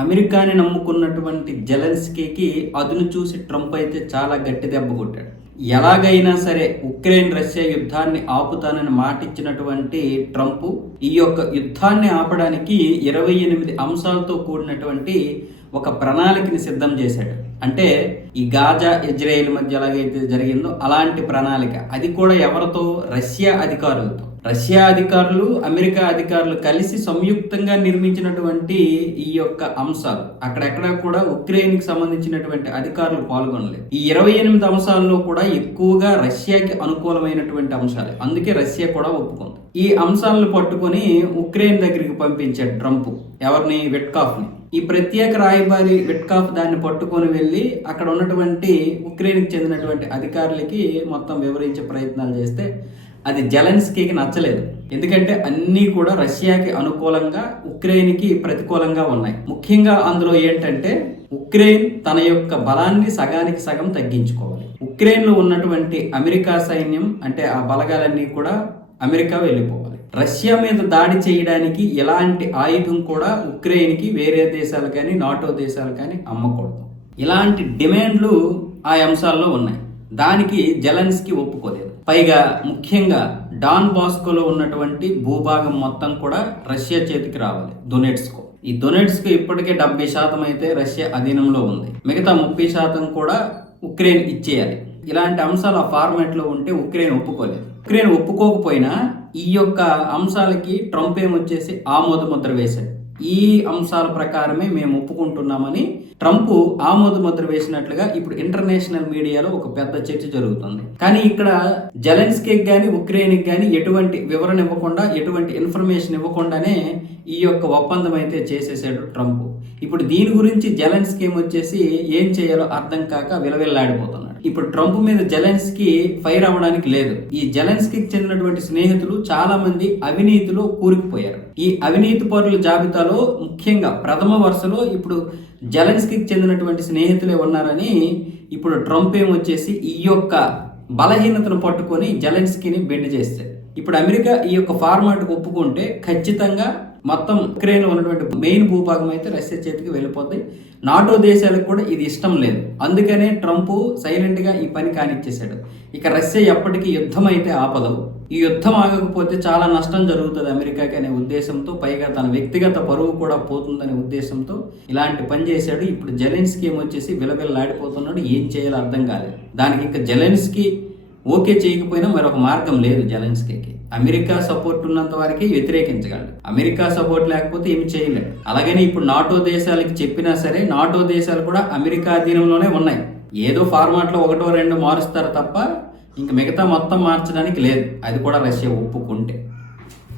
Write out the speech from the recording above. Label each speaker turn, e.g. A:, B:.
A: అమెరికాని నమ్ముకున్నటువంటి జెలెన్స్కీకి అదును చూసి ట్రంప్ అయితే చాలా గట్టి దెబ్బ కొట్టాడు. ఎలాగైనా సరే ఉక్రెయిన్ రష్యా యుద్ధాన్ని ఆపుతానని మాటిచ్చినటువంటి ట్రంప్ ఈ యొక్క యుద్ధాన్ని ఆపడానికి ఇరవై ఎనిమిది అంశాలతో కూడినటువంటి ఒక ప్రణాళికని సిద్ధం చేశాడు. అంటే ఈ గాజా ఇజ్రాయెల్ మధ్య ఎలాగైతే జరిగిందో అలాంటి ప్రణాళిక. అది కూడా ఎవరితో? రష్యా అధికారులతో. రష్యా అధికారులు అమెరికా అధికారులు కలిసి సంయుక్తంగా నిర్మించినటువంటి ఈ యొక్క అంశాలు. అక్కడెక్కడ కూడా ఉక్రెయిన్కి సంబంధించినటువంటి అధికారులు పాల్గొనలేదు. ఈ ఇరవై ఎనిమిది అంశాల్లో కూడా ఎక్కువగా రష్యాకి అనుకూలమైనటువంటి అంశాలు. అందుకే రష్యా కూడా ఒప్పుకుంది. ఈ అంశాలను పట్టుకొని ఉక్రెయిన్ దగ్గరికి పంపించాడు ట్రంప్. ఎవరిని? విట్కాఫ్ని. ఈ ప్రత్యేక రాయబారి విట్కాఫ్ దాన్ని పట్టుకొని వెళ్ళి అక్కడ ఉన్నటువంటి ఉక్రెయిన్కి చెందినటువంటి అధికారులకి మొత్తం వివరించే ప్రయత్నాలు చేస్తే అది జెలెన్స్కీకి నచ్చలేదు. ఎందుకంటే అన్నీ కూడా రష్యాకి అనుకూలంగా ఉక్రెయిన్కి ప్రతికూలంగా ఉన్నాయి. ముఖ్యంగా అందులో ఏంటంటే ఉక్రెయిన్ తన యొక్క బలాన్ని సగానికి సగం తగ్గించుకోవాలి. ఉక్రెయిన్లో ఉన్నటువంటి అమెరికా సైన్యం అంటే ఆ బలగాలన్నీ కూడా అమెరికా వెళ్ళిపోవాలి. రష్యా మీద దాడి చేయడానికి ఎలాంటి ఆయుధం కూడా ఉక్రెయిన్కి వేరే దేశాలు కానీ నాటో దేశాలు కానీ అమ్మకూడదు. ఇలాంటి డిమాండ్లు ఆ అంశాల్లో ఉన్నాయి. దానికి జలన్స్కి ఒప్పుకోలేదు. పైగా ముఖ్యంగా డాన్ బాస్కోలో ఉన్నటువంటి భూభాగం మొత్తం కూడా రష్యా చేతికి రావాలి డొనేట్స్కో. ఈ డొనేట్స్కు ఇప్పటికే డెబ్బై శాతం అయితే రష్యా అధీనంలో ఉంది. మిగతా ముప్పై శాతం కూడా ఉక్రెయిన్ ఇచ్చేయాలి. ఇలాంటి అంశాలు ఆ ఫార్మాట్లో ఉంటే ఉక్రెయిన్ ఒప్పుకోలేదు. ఉక్రెయిన్ ఒప్పుకోకపోయినా ఈ యొక్క అంశాలకి ట్రంప్ ఏమొచ్చేసి ఆమోద ముద్ర వేశాడు. ఈ అంశాల ప్రకారమే మేము ఒప్పుకుంటున్నామని ట్రంప్ ఆమోద ముద్ర వేసినట్లుగా ఇప్పుడు ఇంటర్నేషనల్ మీడియాలో ఒక పెద్ద చర్చ జరుగుతుంది. కానీ ఇక్కడ జెలెన్స్కి కానీ ఉక్రెయిన్కి కానీ ఎటువంటి వివరణ ఇవ్వకుండా ఎటువంటి ఇన్ఫర్మేషన్ ఇవ్వకుండానే ఈ యొక్క ఒప్పందం అయితే చేసేసాడు ట్రంప్. ఇప్పుడు దీని గురించి జెలెన్స్కి వచ్చేసి ఏం చేయాలో అర్థం కాక విలవిల్లాడిపోతున్నాడు. ఇప్పుడు ట్రంప్ మీద జెలెన్స్కి ఫైర్ అవ్వడానికి లేదు. ఈ జెలెన్స్కి చెందినటువంటి స్నేహితులు చాలా మంది అవినీతిలో కూరుకుపోయారు. ఈ అవినీతి పరుల జాబితాలో ముఖ్యంగా ప్రథమ వరుసలో ఇప్పుడు జెలెన్స్కి చెందినటువంటి స్నేహితులే ఉన్నారని ఇప్పుడు ట్రంప్ ఏమొచ్చేసి ఈ యొక్క బలహీనతను పట్టుకొని జలెన్స్కీని బెండ్ చేస్తే. ఇప్పుడు అమెరికా ఈ యొక్క ఫార్మాట్కి ఒప్పుకుంటే ఖచ్చితంగా మొత్తం ఉక్రెయిన్ ఉన్నటువంటి మెయిన్ భూభాగం అయితే రష్యా చేతికి వెళ్ళిపోతాయి. నాటో దేశాలకు కూడా ఇది ఇష్టం లేదు. అందుకనే ట్రంప్ సైలెంట్గా ఈ పని కానిచ్చేశాడు. ఇక రష్యా ఎప్పటికీ యుద్ధం అయితే ఆపదవు ఈ యుద్ధం ఆగకపోతే చాలా నష్టం జరుగుతుంది అమెరికాకి అనే ఉద్దేశంతో పైగా తన వ్యక్తిగత పరువు కూడా పోతుందనే ఉద్దేశంతో ఇలాంటి పని చేశాడు. ఇప్పుడు జెలెన్స్కీ ఏమొచ్చేసి విలవిల్లాడిపోతున్నాడు. ఏం చేయాలో అర్థం కాలేదు. దానికి ఇంకా జెలెన్స్కీ ఓకే చేయకపోయినా మరొక మార్గం లేదు జెలెన్స్కీకి. అమెరికా సపోర్ట్ ఉన్నంత వరకే వ్యతిరేకించగలడు. అమెరికా సపోర్ట్ లేకపోతే ఏమి చేయలేడు. అలాగని ఇప్పుడు నాటో దేశాలకి చెప్పినా సరే నాటో దేశాలు కూడా అమెరికా అధీనంలోనే ఉన్నాయి. ఏదో ఫార్మాట్లో ఒకటో రెండు మారుస్తారు తప్ప ఇంక మిగతా మొత్తం మార్చడానికి లేదు. అది కూడా రష్యా ఒప్పుకుంటే.